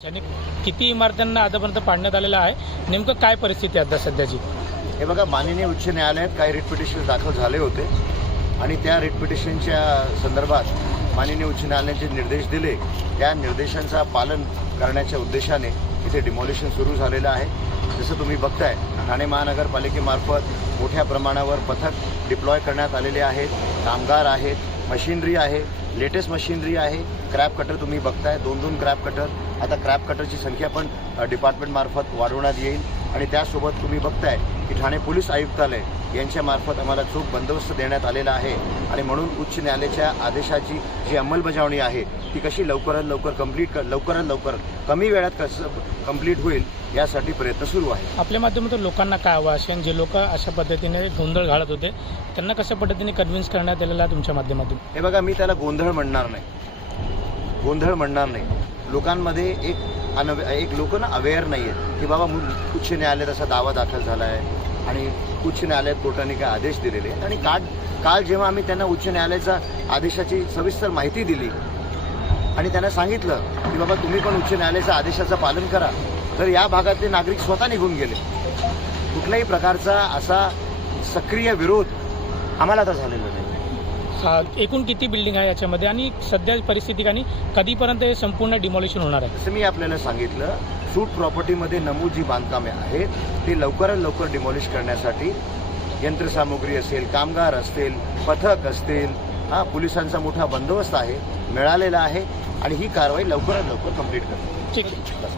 आणि किती इमारतींना आतापर्यंत पाडण्यात आलेलं आहे, नेमकं काय परिस्थिती आहे आता सध्याची? हे बघा, माननीय उच्च न्यायालयात काही रिट पिटिशन दाखल झाले होते आणि त्या रिट पिटिशनच्या संदर्भात माननीय उच्च न्यायालयाने जे निर्देश दिले त्या निर्देशांचा पालन करण्याच्या उद्देशाने इथे डिमॉलिशन सुरू झालेलं आहे। जसं तुम्ही बघताय, ठाणे महानगरपालिकेमार्फत मोठ्या प्रमाणावर पथक डिप्लॉय करण्यात आलेले आहेत, कामगार आहेत, मशिनरी आहे, लेटेस्ट मशिनरी आहे, क्रॅप कटर तुम्ही बघताय, 2-2 क्रॅप कटर। आता क्रॅप कटरची संख्या पण डिपार्टमेंटमार्फत वाढवण्यात येईल आणि त्यासोबत तुम्ही बघताय की ठाणे पोलीस आयुक्तालय यांच्यामार्फत आम्हाला चोख बंदोबस्त देण्यात आलेला आहे आणि म्हणून उच्च न्यायालयाच्या आदेशाची जी अंमलबजावणी आहे ती कशी लवकरात लवकर कमी वेळात कसं कंप्लीट होईल यासाठी प्रयत्न सुरू आहे। आपल्या माध्यमातून लोकांना काय आवाहन, जे लोक अशा पद्धतीने गोंधळ घालत होते त्यांना कशा पद्धतीने कन्व्हिन्स करण्यात आलेलं आहे तुमच्या माध्यमातून? हे बघा, मी त्याला गोंधळ म्हणणार नाही। लोकांमध्ये एक लोक ना अवेअर नाही आहेत की बाबा उच्च न्यायालयात असा दावा दाखल झाला आहे आणि उच्च न्यायालयात कोर्टाने काय आदेश दिलेले आहेत आणि काल जेव्हा आम्ही त्यांना उच्च न्यायालयाच्या आदेशाची सविस्तर माहिती दिली आणि त्यांना सांगितलं की बाबा तुम्ही पण उच्च न्यायालयाच्या आदेशाचं पालन करा, तर या भागातले नागरिक स्वतः निघून गेले। कुठल्याही प्रकारचा असा सक्रिय विरोध आम्हाला आता झालेला नाही। एकूण किती बिल्डिंग आहे याच्यामध्ये आणि सध्या परिस्थिती आणि कधीपर्यंत हे संपूर्ण डिमॉलिशन होणार आहे? जसं मी आपल्याला सांगितलं, सूट प्रॉपर्टीमध्ये नमूद जी बांधकामे आहेत ते लवकरात लवकर डिमॉलिश करण्यासाठी यंत्रसामुग्री असेल, कामगार असतील, पथक असतील, पोलिसांचा मोठा बंदोबस्त आहे मिळालेला आहे आणि ही कारवाई लवकरात लवकर कंप्लीट करतो। ठीक आहे।